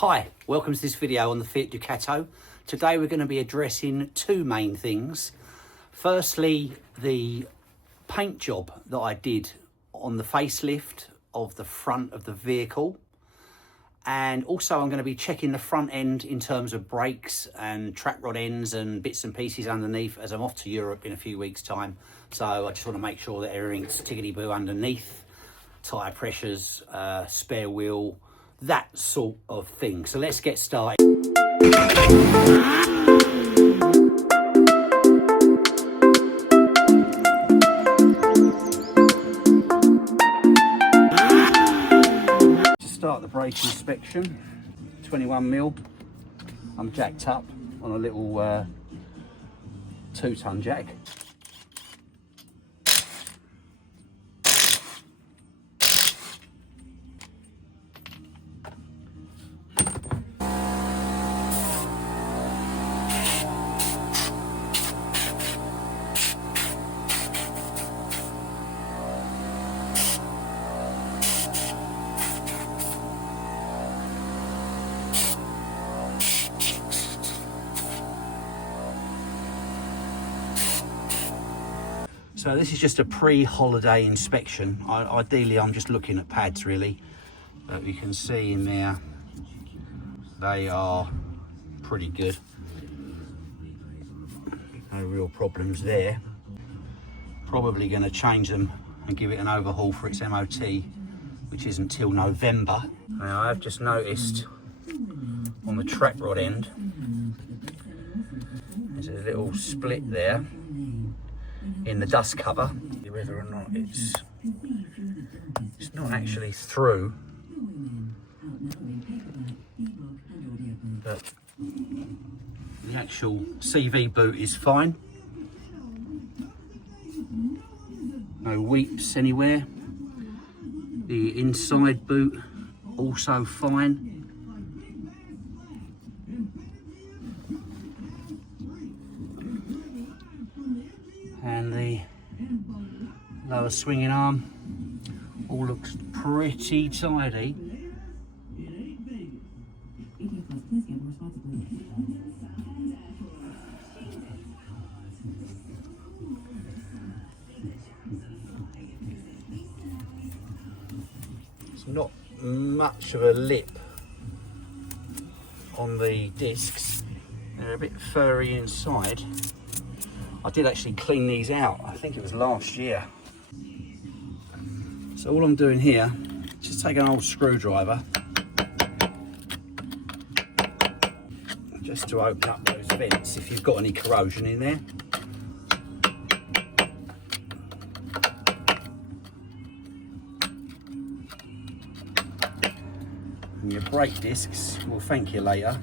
Hi, welcome to this video on the Fiat Ducato. Today we're going to be addressing two main things. Firstly, the paint job that I did on the facelift of the front of the vehicle. And also I'm going to be checking the front end in terms of brakes and track rod ends and bits and pieces underneath, as I'm off to Europe in a few weeks' time. So I just want to make sure that everything's tickety-boo underneath, tyre pressures, spare wheel, that sort of thing. So let's get started. Start the brake inspection. 21mm. I'm jacked up on a little 2-ton jack. So this is just a pre-holiday inspection. Ideally, I'm just looking at pads really, but you can see in there, they are pretty good. No real problems there. Probably going to change them and give it an overhaul for its MOT, which isn't till November. Now I've just noticed on the track rod end, there's a little split there in the dust cover, whether or not it's not actually through, but the actual CV boot is fine. No weeps anywhere. The inside boot also fine. And the lower swinging arm all looks pretty tidy. It's not much of a lip on the discs. They're a bit furry inside. I did actually clean these out, I think it was last year. So all I'm doing here, just take an old screwdriver, just to open up those vents if you've got any corrosion in there. And your brake discs will thank you later.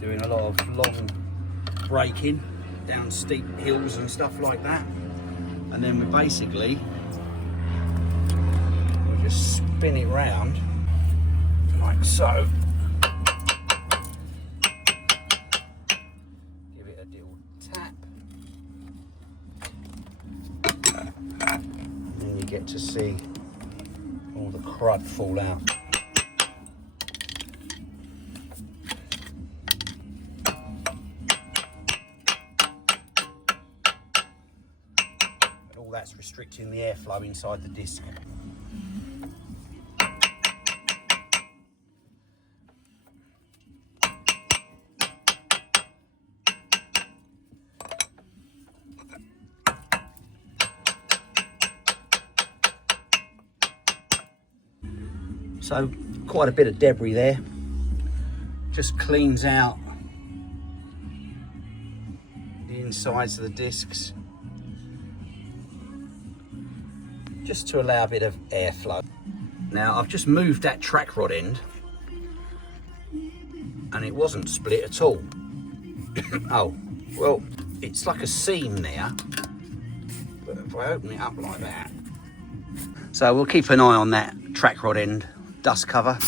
Doing a lot of long braking down steep hills and stuff like that, and then we'll just spin it round like so, give it a little tap, and then you get to see all the crud fall out. All that's restricting the airflow inside the disc. So quite a bit of debris there. Just cleans out the insides of the discs, just to allow a bit of airflow. Now I've just moved that track rod end and it wasn't split at all. Oh, well, it's like a seam there, but if I open it up like that. So we'll keep an eye on that track rod end dust cover.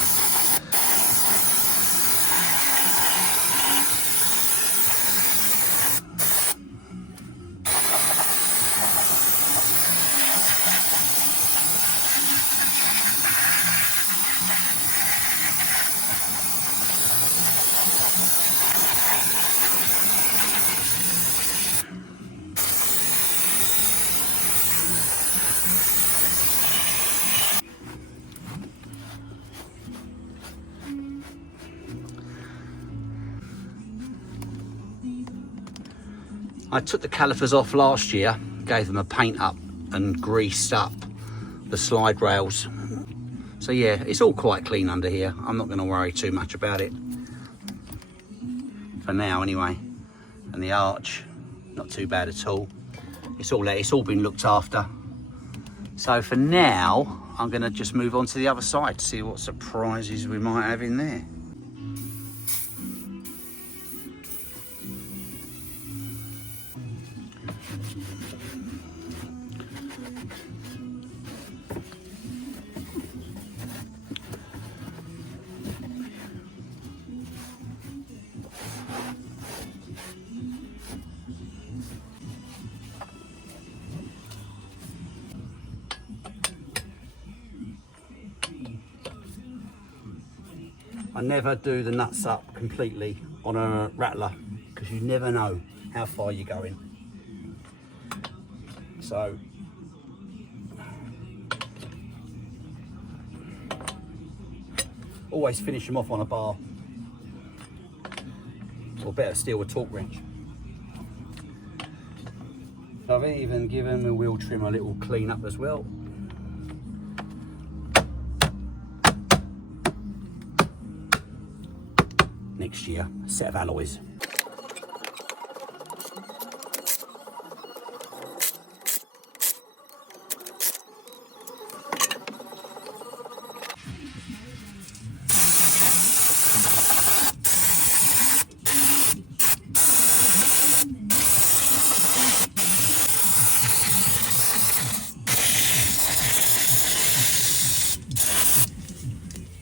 I took the calipers off last year, gave them a paint up and greased up the slide rails. So yeah, it's all quite clean under here. I'm not going to worry too much about it for now anyway. And the arch, not too bad at all. It's all been looked after. So for now, I'm going to just move on to the other side to see what surprises we might have in there. I never do the nuts up completely on a rattler because you never know how far you're going. So always finish them off on a bar, or better still, a torque wrench. I've even given the wheel trim a little clean up as well. Next year, a set of alloys.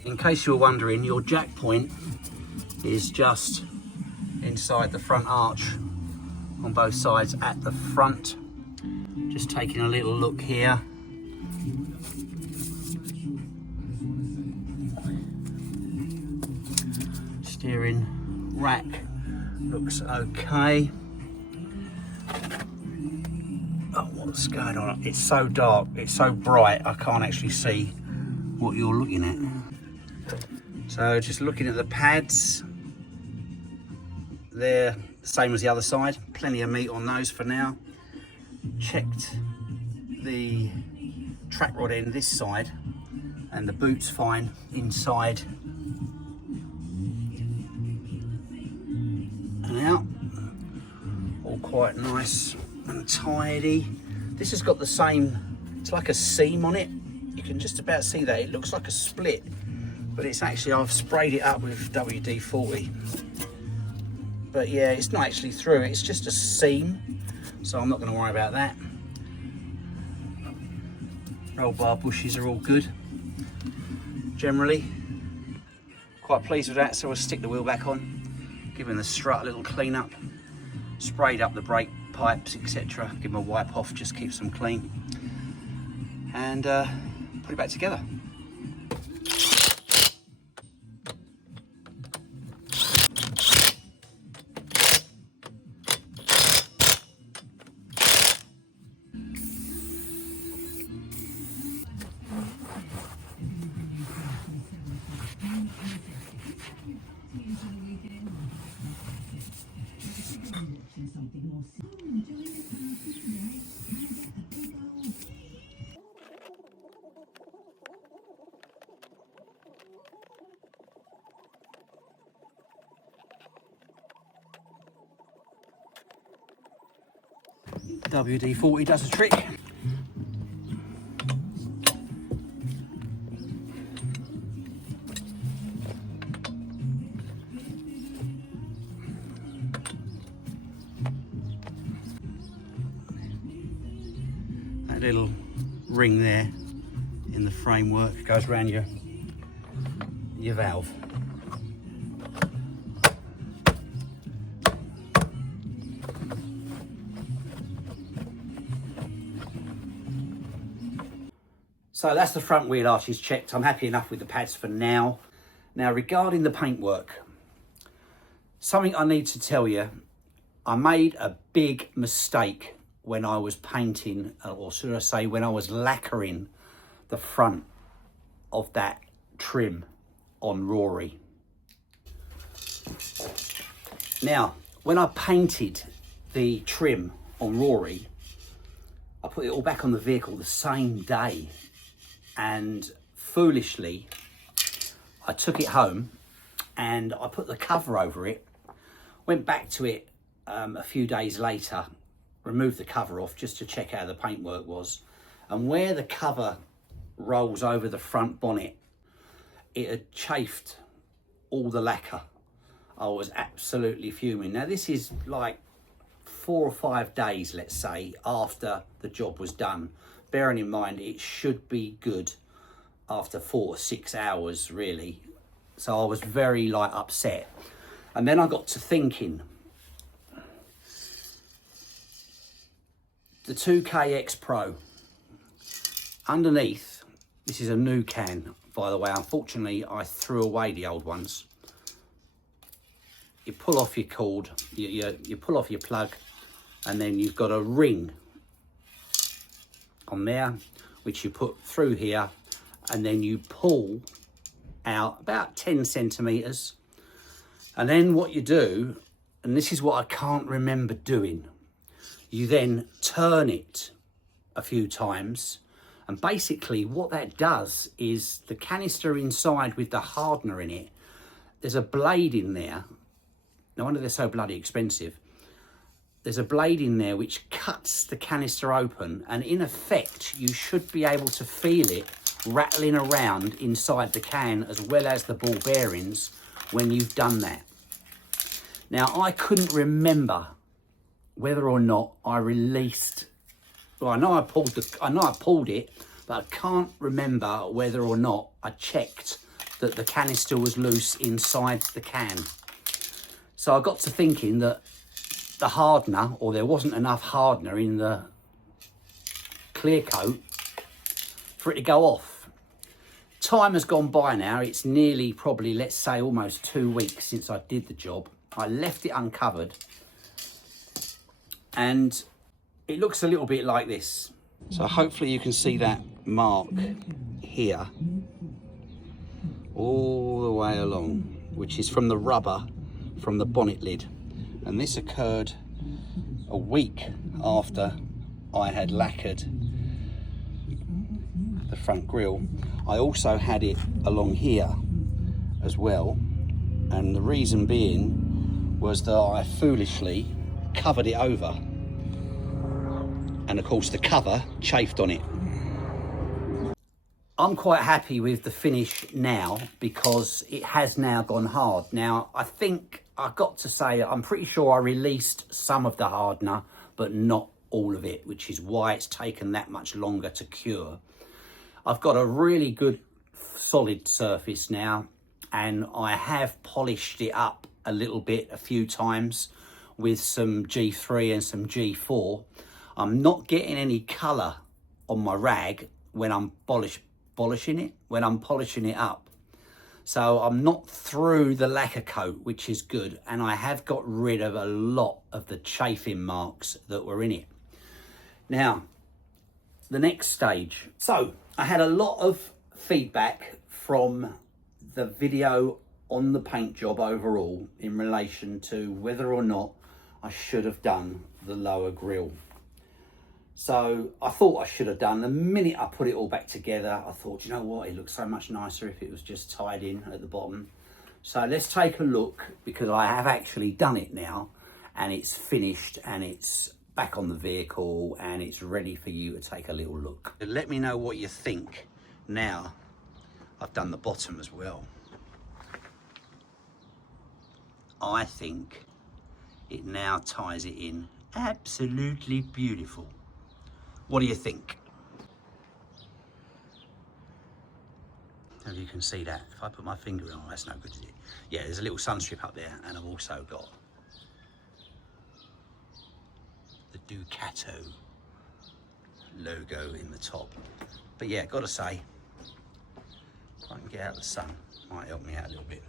In case you were wondering, your jack point is just inside the front arch on both sides at the front. Just taking a little look here. Steering rack looks okay. Oh, what's going on? It's so dark, it's so bright, I can't actually see what you're looking at. So just looking at the pads, they're the same as the other side, plenty of meat on those for now. Checked the track rod end this side and the boot's fine inside and out, all quite nice and tidy. This has got the same, it's like a seam on it, you can just about see that, it looks like a split, but it's actually, I've sprayed it up with WD-40. But yeah, it's not actually through, it's just a seam, so I'm not going to worry about that. Roll bar bushes are all good. Generally, quite pleased with that, so we'll stick the wheel back on, giving the strut a little clean up, sprayed up the brake pipes, etc. Give them a wipe off, just keeps them clean, and put it back together. WD-40 does the trick. That little ring there in the framework goes around your valve. So that's the front wheel arches checked. I'm happy enough with the pads for now. Now regarding the paintwork, something I need to tell you, I made a big mistake when I was painting, or should I say when I was lacquering the front of that trim on Rory. Now, when I painted the trim on Rory, I put it all back on the vehicle the same day, and foolishly I took it home and I put the cover over it, went back to it a few days later, removed the cover off just to check how the paintwork was, and where the cover rolls over the front bonnet, it had chafed all the lacquer. I was absolutely fuming. Now this is like 4 or 5 days, let's say, after the job was done. Bearing in mind it should be good after 4 or 6 hours really. So I was very like upset. And then I got to thinking, the 2KX Pro, underneath, this is a new can, by the way. Unfortunately, I threw away the old ones. You pull off your cord, you pull off your plug, and then you've got a ring on there, which you put through here, and then you pull out about 10 centimeters. And then what you do, and this is what I can't remember doing, you then turn it a few times, and basically what that does is the canister inside with the hardener in it, there's a blade in there. No wonder they're so bloody expensive. There's a blade in there which cuts the canister open, and in effect you should be able to feel it rattling around inside the can as well as the ball bearings when you've done that. Now I couldn't remember whether or not I released, well, I know I pulled it, but I can't remember whether or not I checked that the canister was loose inside the can. So I got to thinking that the hardener, or there wasn't enough hardener in the clear coat for it to go off. Time has gone by now. It's nearly probably, let's say, almost 2 weeks since I did the job. I left it uncovered, and it looks a little bit like this. So hopefully you can see that mark here all the way along, which is from the rubber from the bonnet lid. And this occurred a week after I had lacquered the front grille. I also had it along here as well, and the reason being was that I foolishly covered it over, and of course the cover chafed on it. I'm quite happy with the finish now because it has now gone hard. Now I think I've got to say I'm pretty sure I released some of the hardener but not all of it, which is why it's taken that much longer to cure. I've got a really good solid surface now, and I have polished it up a little bit a few times with some G3 and some G4. I'm not getting any colour on my rag when I'm polishing it up. So I'm not through the lacquer coat, which is good, and I have got rid of a lot of the chafing marks that were in it. Now, the next stage. So I had a lot of feedback from the video on the paint job overall in relation to whether or not I should have done the lower grille. So I thought I should have done. The minute I put it all back together, I thought, you know what, it looks so much nicer if it was just tied in at the bottom. So let's take a look, because I have actually done it now, and it's finished, and it's back on the vehicle, and it's ready for you to take a little look. Let me know what you think now I've done the bottom as well. I think it now ties it in absolutely beautiful. What do you think? As you can see that, if I put my finger on, that's no good, is it? Yeah, there's a little sun strip up there, and I've also got the Ducato logo in the top. But yeah, gotta say, if I can get out the sun, might help me out a little bit.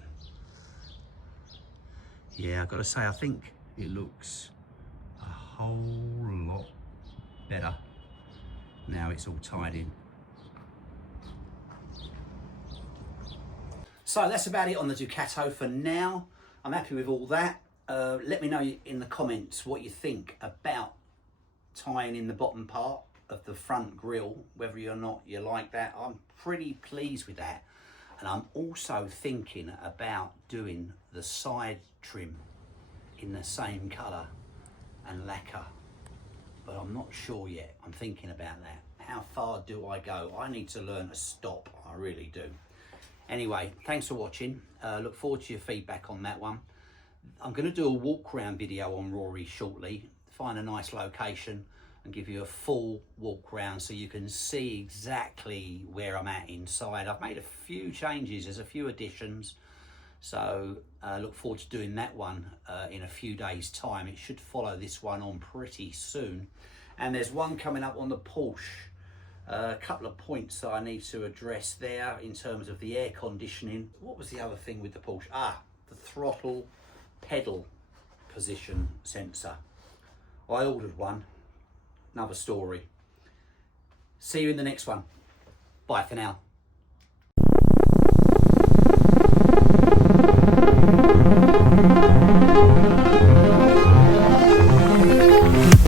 Yeah, I've got to say, I think it looks a whole lot better now it's all tied in. So that's about it on the Ducato for now. I'm happy with all that. Let me know in the comments what you think about tying in the bottom part of the front grille, whether or not you like that. I'm pretty pleased with that. And I'm also thinking about doing the side trim in the same colour and lacquer, but I'm not sure yet. I'm thinking about that. How far do I go? I need to learn to stop, I really do. Anyway, thanks for watching. Look forward to your feedback on that one. I'm going to do a walk around video on Rory shortly, find a nice location and give you a full walk around so you can see exactly where I'm at inside. I've made a few changes, there's a few additions, so look forward to doing that one in a few days time. It should follow this one on pretty soon. And there's one coming up on the Porsche. A couple of points that I need to address there in terms of the air conditioning. What was the other thing with the Porsche? The throttle pedal position sensor. I ordered one. Another story. See you in the next one. Bye for now.